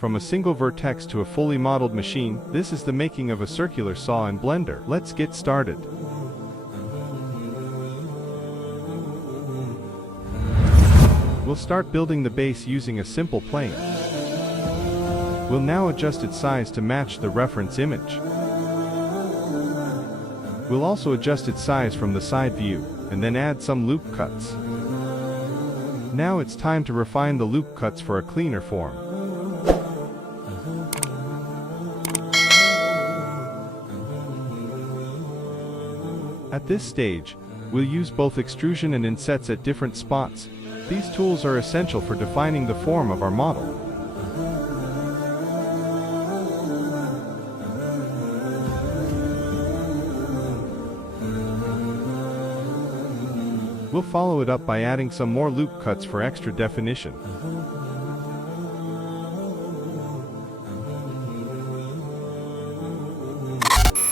From a single vertex to a fully modeled machine, this is the making of a circular saw in Blender. Let's get started. We'll start building the base using a simple plane. We'll now adjust its size to match the reference image. We'll also adjust its size from the side view, and then add some loop cuts. Now it's time to refine the loop cuts for a cleaner form. At this stage, we'll use both extrusion and insets at different spots. These tools are essential for defining the form of our model. We'll follow it up by adding some more loop cuts for extra definition.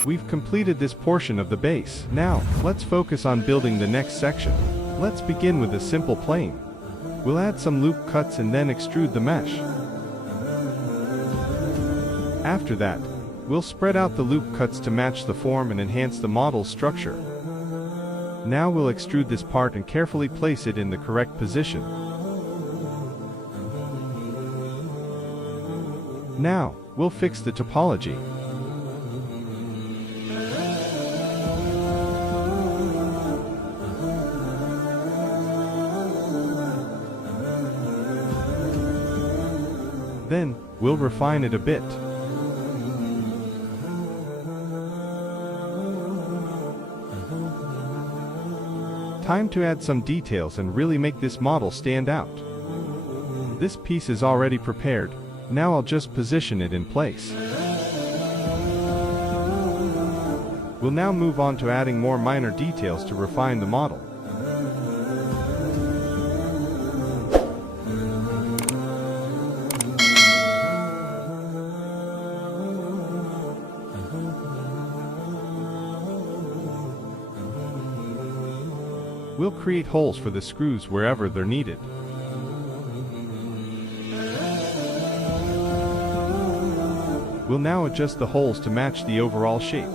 We've completed this portion of the base. Now, let's focus on building the next section. Let's begin with a simple plane. We'll add some loop cuts and then extrude the mesh. After that, we'll spread out the loop cuts to match the form and enhance the model's structure. Now we'll extrude this part and carefully place it in the correct position. Now, we'll fix the topology. Then, we'll refine it a bit. Time to add some details and really make this model stand out. This piece is already prepared. Now I'll just position it in place. We'll now move on to adding more minor details to refine the model. We'll create holes for the screws wherever they're needed. We'll now adjust the holes to match the overall shape.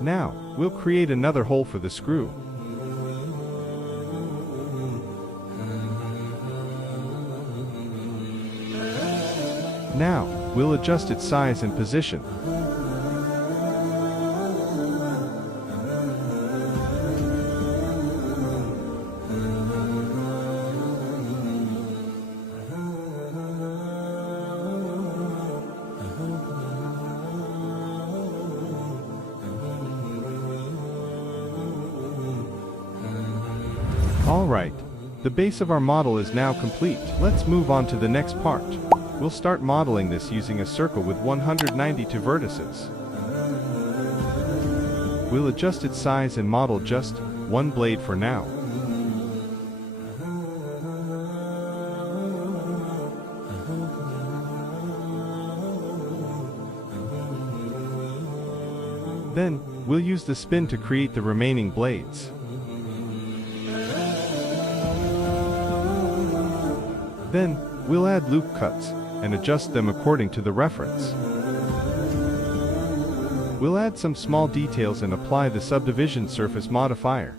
Now, we'll create another hole for the screw. Now, we'll adjust its size and position. Alright, the base of our model is now complete. Let's move on to the next part. We'll start modeling this using a circle with 192 vertices. We'll adjust its size and model just one blade for now. Then, we'll use the spin to create the remaining blades. Then, we'll add loop cuts and adjust them according to the reference. We'll add some small details and apply the subdivision surface modifier.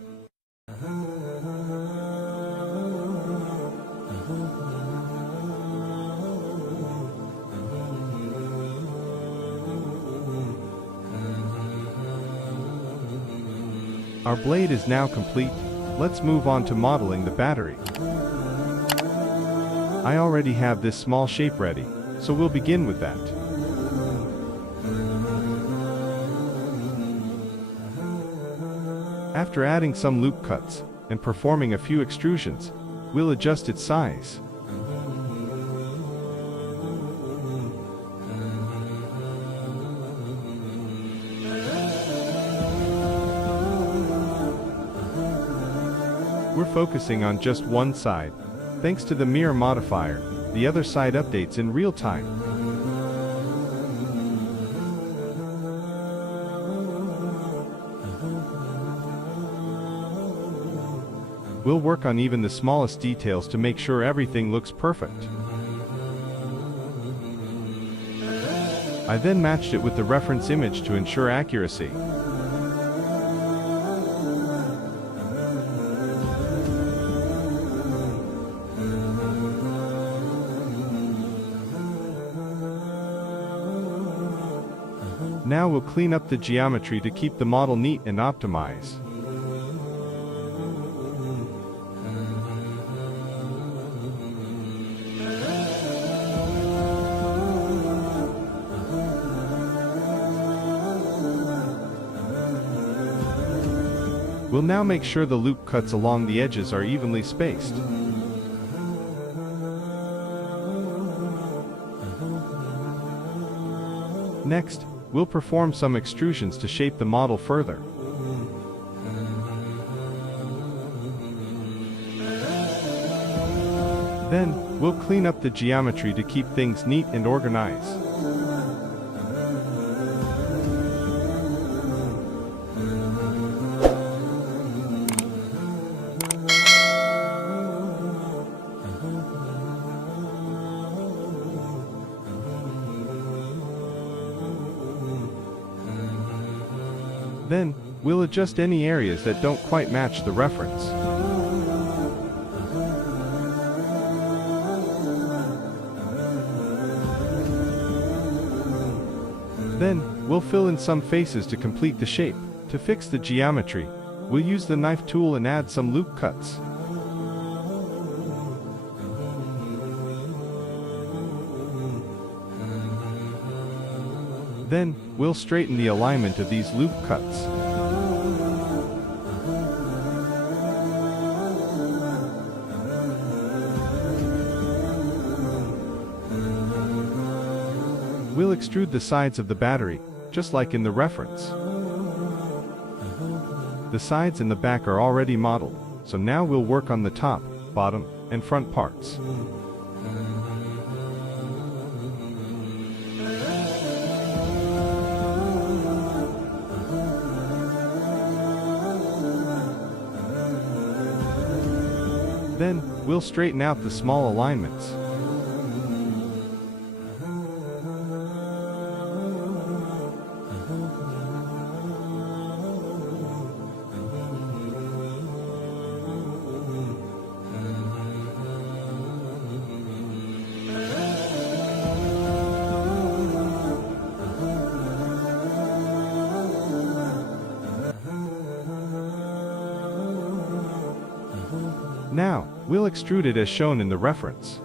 Our blade is now complete. Let's move on to modeling the battery. I already have this small shape ready, so we'll begin with that. After adding some loop cuts and performing a few extrusions, we'll adjust its size. We're focusing on just one side. Thanks to the mirror modifier, the other side updates in real time. We'll work on even the smallest details to make sure everything looks perfect. I then matched it with the reference image to ensure accuracy. Now we'll clean up the geometry to keep the model neat and optimize. We'll now make sure the loop cuts along the edges are evenly spaced. Next, we'll perform some extrusions to shape the model further. Then, we'll clean up the geometry to keep things neat and organized. Then, we'll adjust any areas that don't quite match the reference. Then, we'll fill in some faces to complete the shape. To fix the geometry, we'll use the knife tool and add some loop cuts. Then, we'll straighten the alignment of these loop cuts. We'll extrude the sides of the battery, just like in the reference. The sides and the back are already modeled, so now we'll work on the top, bottom, and front parts. Then, we'll straighten out the small alignments. Now, we'll extrude it as shown in the reference.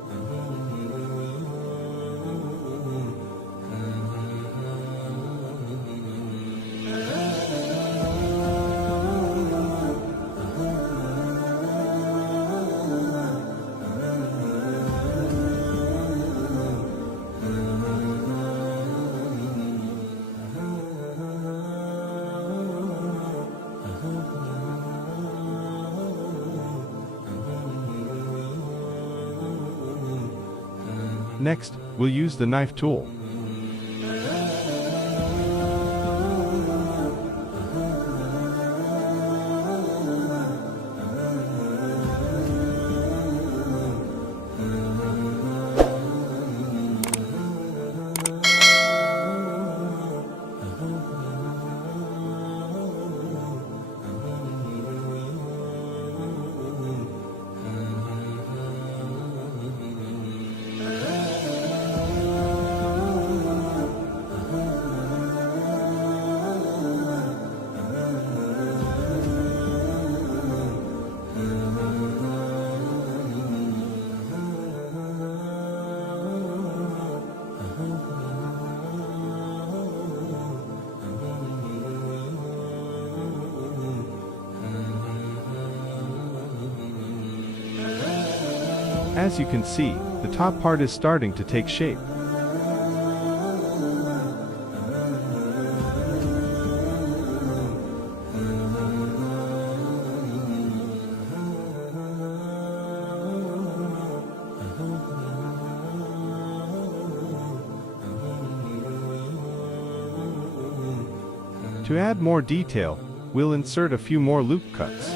Next, we'll use the knife tool. As you can see, the top part is starting to take shape. To add more detail, we'll insert a few more loop cuts.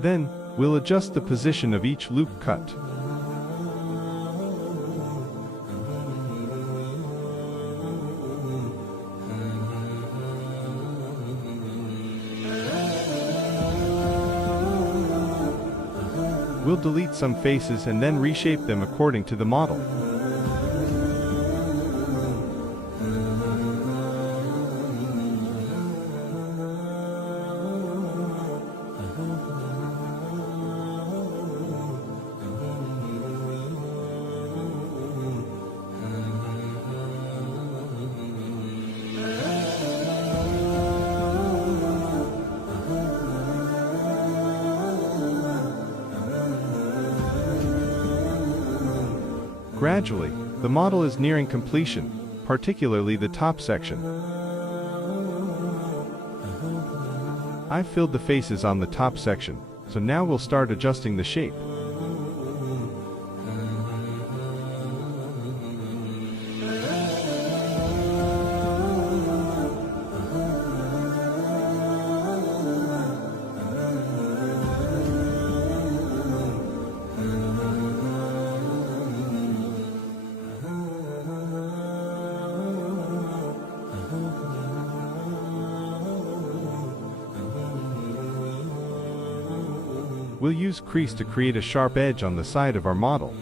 Then, we'll adjust the position of each loop cut. We'll delete some faces and then reshape them according to the model. Gradually, the model is nearing completion, particularly the top section. I've filled the faces on the top section, so now we'll start adjusting the shape. We'll use crease to create a sharp edge on the side of our model.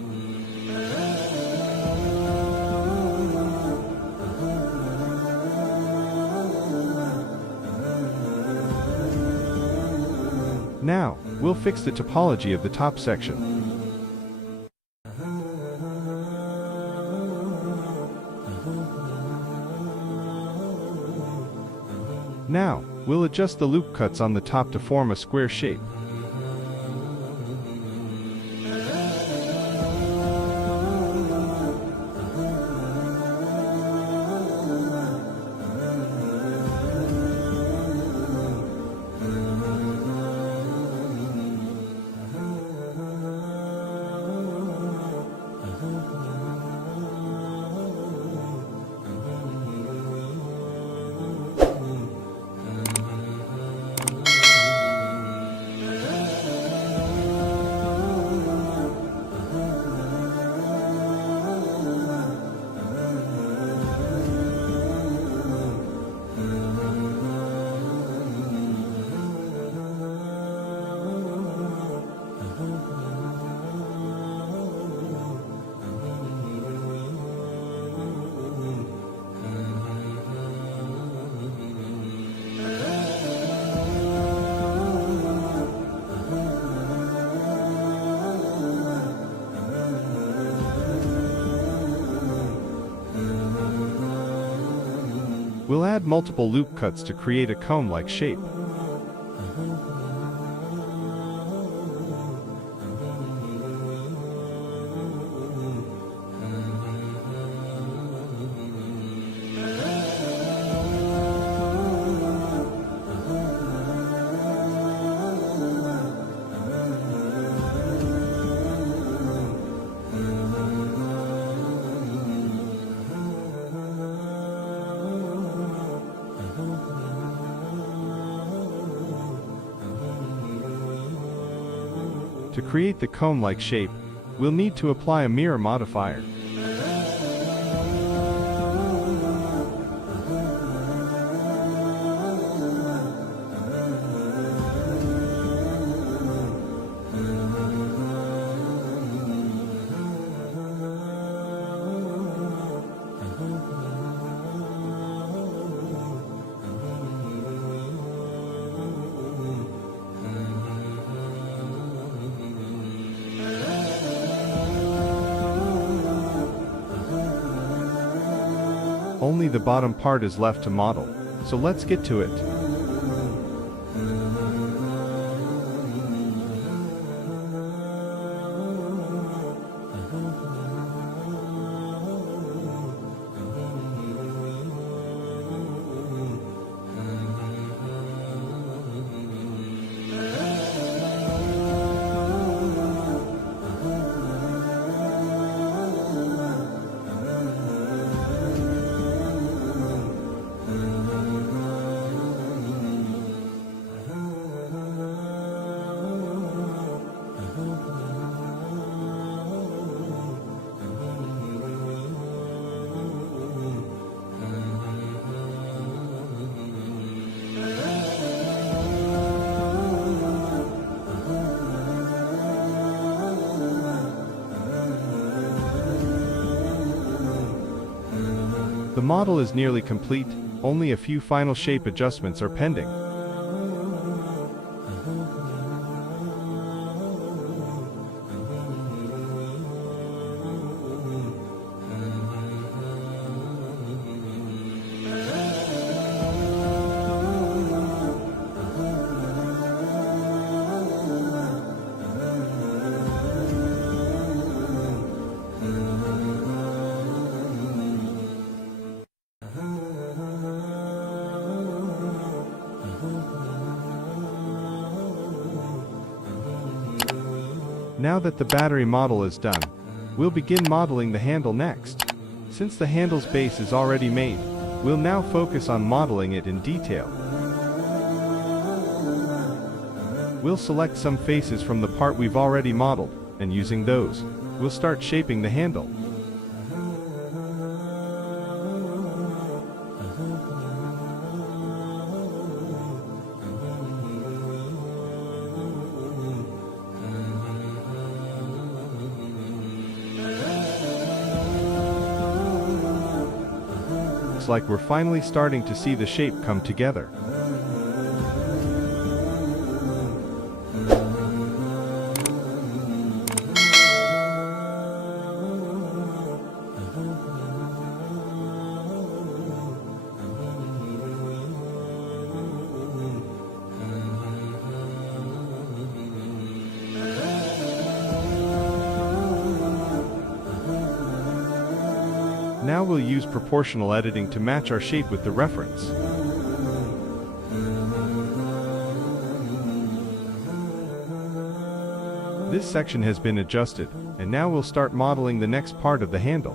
Now, we'll fix the topology of the top section. Now, we'll adjust the loop cuts on the top to form a square shape. We'll add multiple loop cuts to create a cone-like shape. To create the cone-like shape, we'll need to apply a mirror modifier. Only the bottom part is left to model, so let's get to it. The model is nearly complete, only a few final shape adjustments are pending. Now that the battery model is done, we'll begin modeling the handle next. Since the handle's base is already made, we'll now focus on modeling it in detail. We'll select some faces from the part we've already modeled, and using those, we'll start shaping the handle. Like we're finally starting to see the shape come together. Now we'll use proportional editing to match our shape with the reference. This section has been adjusted, and now we'll start modeling the next part of the handle.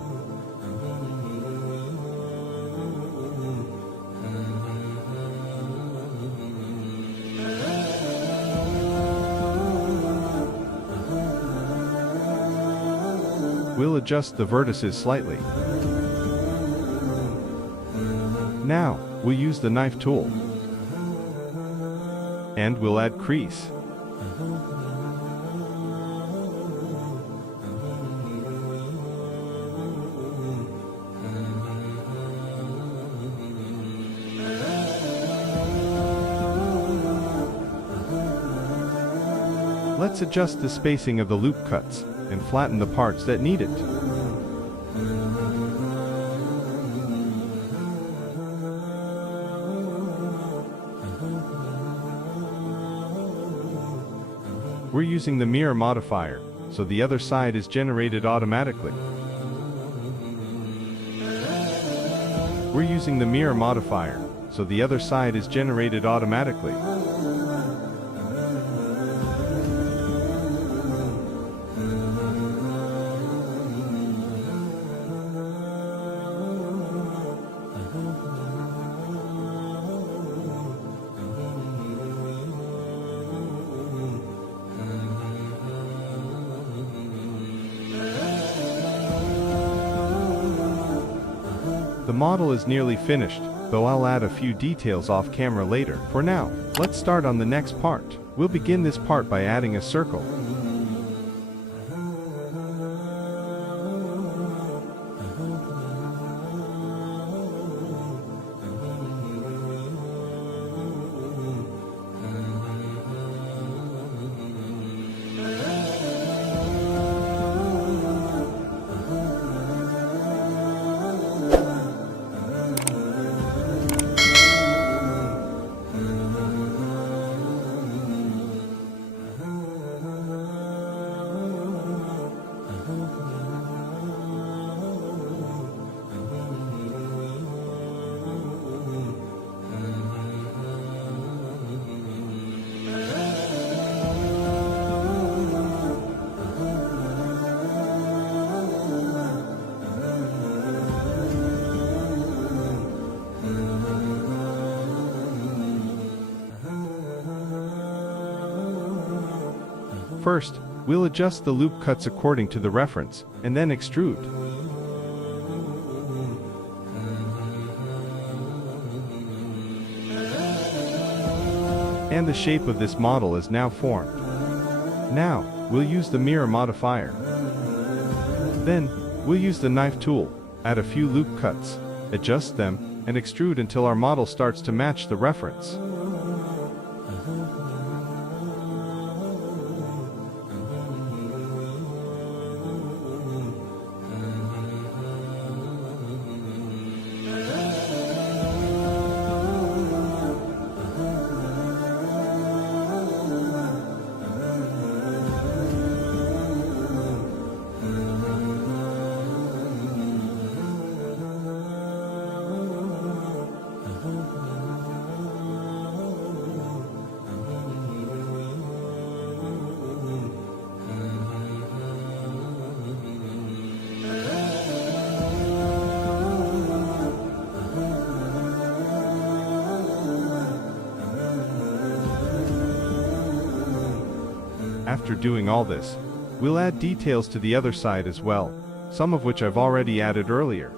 We'll adjust the vertices slightly. Now, we'll use the knife tool. And we'll add crease. Let's adjust the spacing of the loop cuts and flatten the parts that need it. We're using the mirror modifier, so the other side is generated automatically. We're using the mirror modifier, so the other side is generated automatically. The model is nearly finished, though I'll add a few details off camera later. For now, let's start on the next part. We'll begin this part by adding a circle. First, we'll adjust the loop cuts according to the reference, and then extrude. And the shape of this model is now formed. Now, we'll use the mirror modifier. Then, we'll use the knife tool, add a few loop cuts, adjust them, and extrude until our model starts to match the reference. After doing all this, we'll add details to the other side as well, some of which I've already added earlier.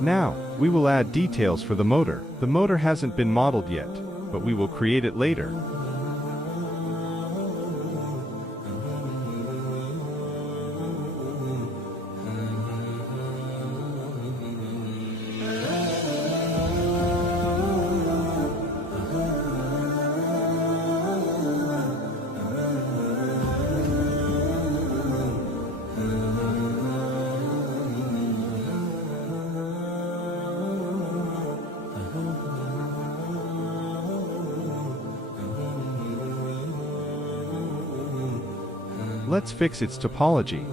Now, we will add details for the motor. The motor hasn't been modeled yet, but we will create it later. Let's fix its topology.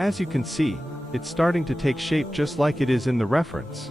As you can see, it's starting to take shape just like it is in the reference.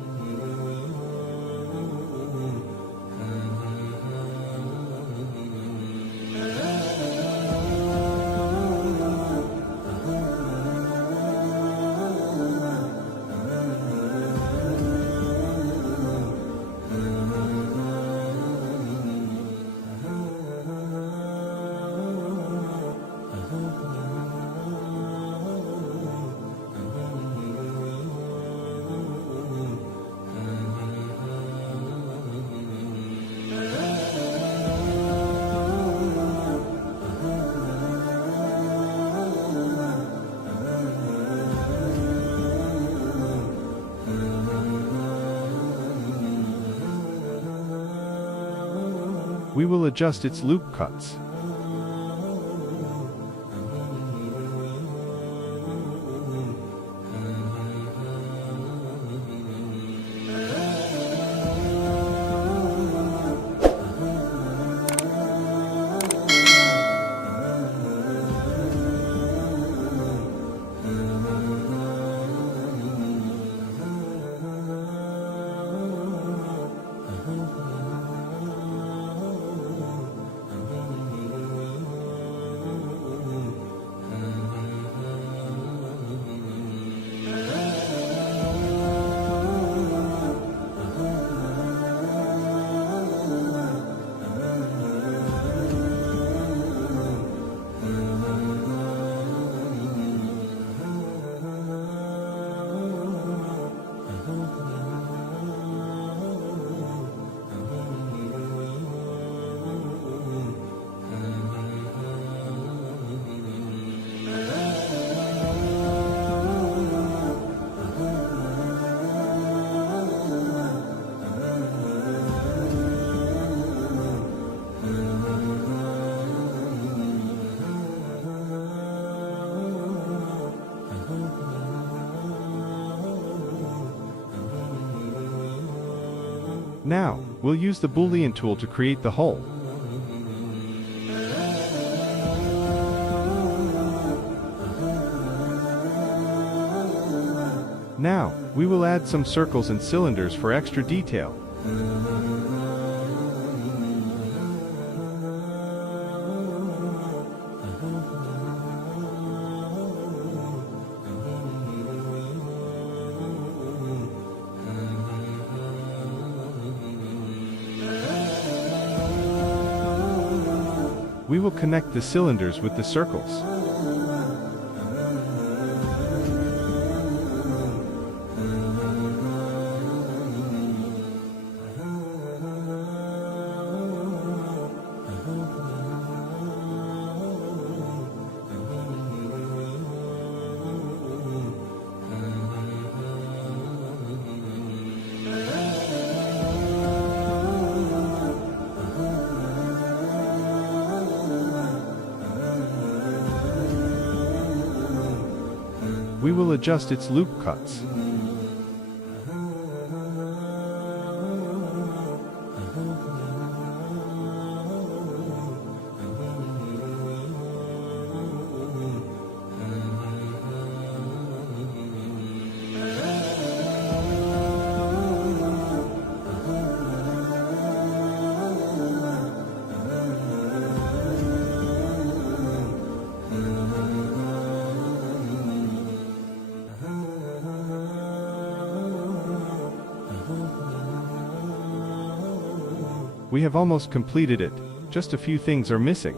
We will adjust its loop cuts. Now, we'll use the Boolean tool to create the hole. Now, we will add some circles and cylinders for extra detail. We will connect the cylinders with the circles. We will adjust its loop cuts. We have almost completed it, just a few things are missing.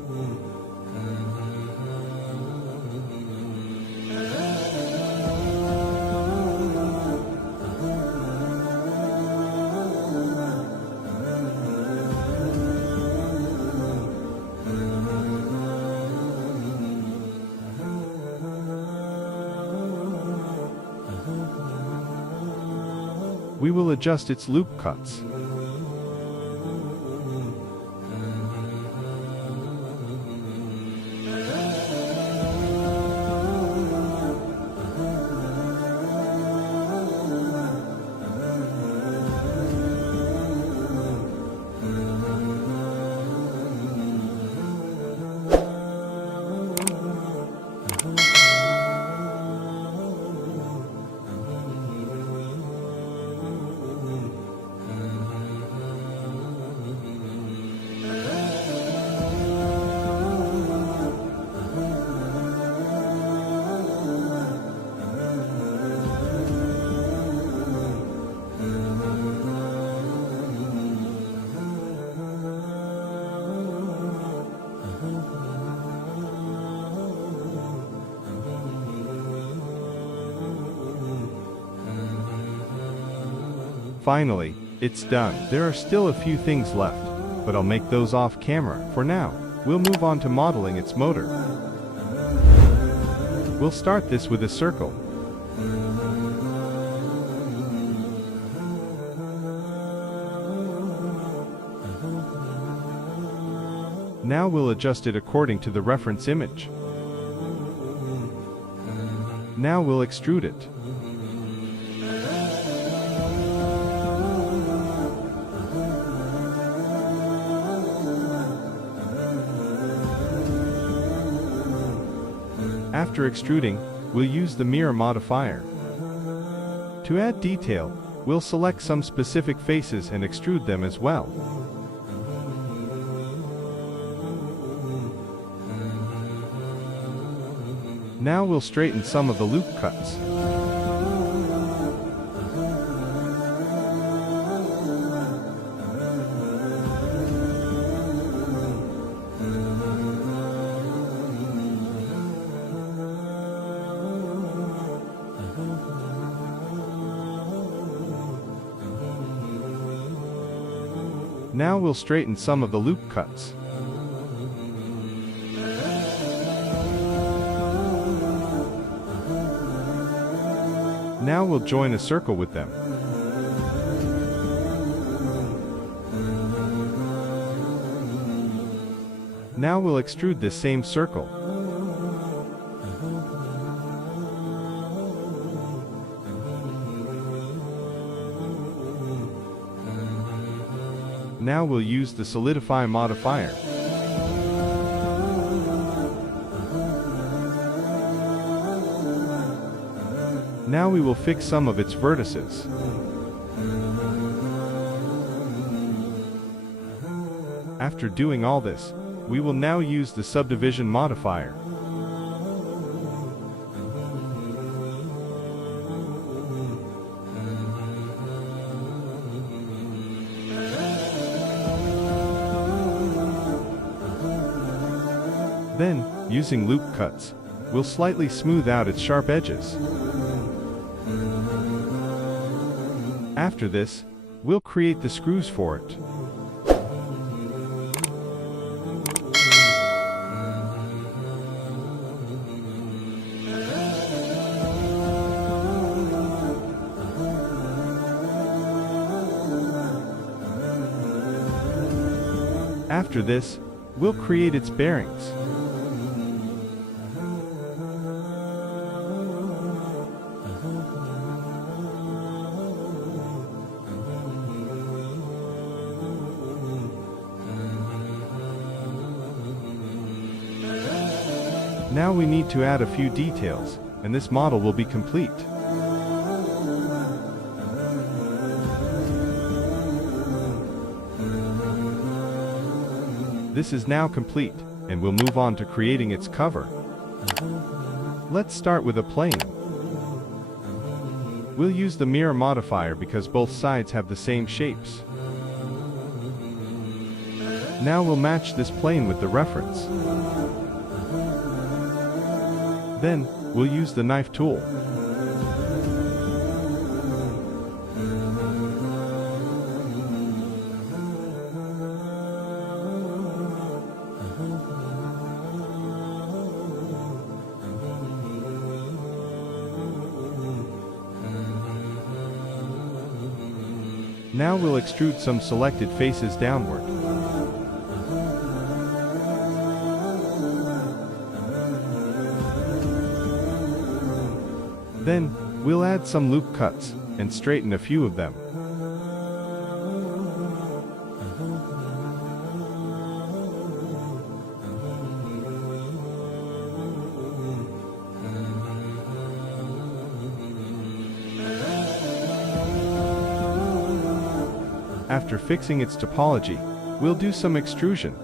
We will adjust its loop cuts. Finally, it's done. There are still a few things left, but I'll make those off camera. For now, we'll move on to modeling its motor. We'll start this with a circle. Now we'll adjust it according to the reference image. Now we'll extrude it. After extruding, we'll use the mirror modifier. To add detail, we'll select some specific faces and extrude them as well. Now we'll straighten some of the loop cuts. Now we'll straighten some of the loop cuts. Now we'll join a circle with them. Now we'll extrude this same circle. Now we'll use the solidify modifier. Now we will fix some of its vertices. After doing all this, we will now use the subdivision modifier. Then, using loop cuts, we'll slightly smooth out its sharp edges. After this, we'll create the screws for it. After this, we'll create its bearings. Now we need to add a few details, and this model will be complete. This is now complete, and we'll move on to creating its cover. Let's start with a plane. We'll use the mirror modifier because both sides have the same shapes. Now we'll match this plane with the reference. Then, we'll use the knife tool. Now we'll extrude some selected faces downward. Then, we'll add some loop cuts, and straighten a few of them. After fixing its topology, we'll do some extrusion.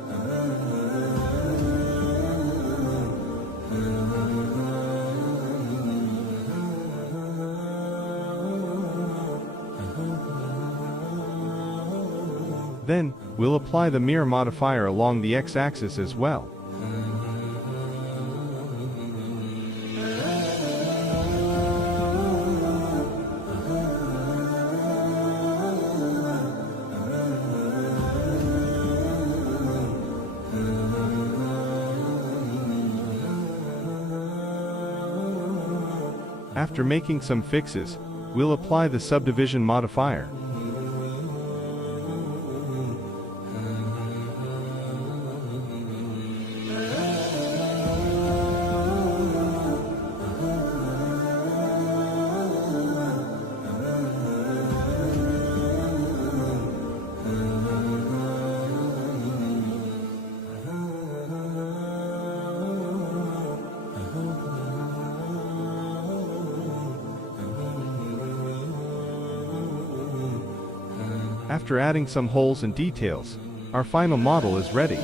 Then, we'll apply the mirror modifier along the x-axis as well. After making some fixes, we'll apply the subdivision modifier. After adding some holes and details, our final model is ready.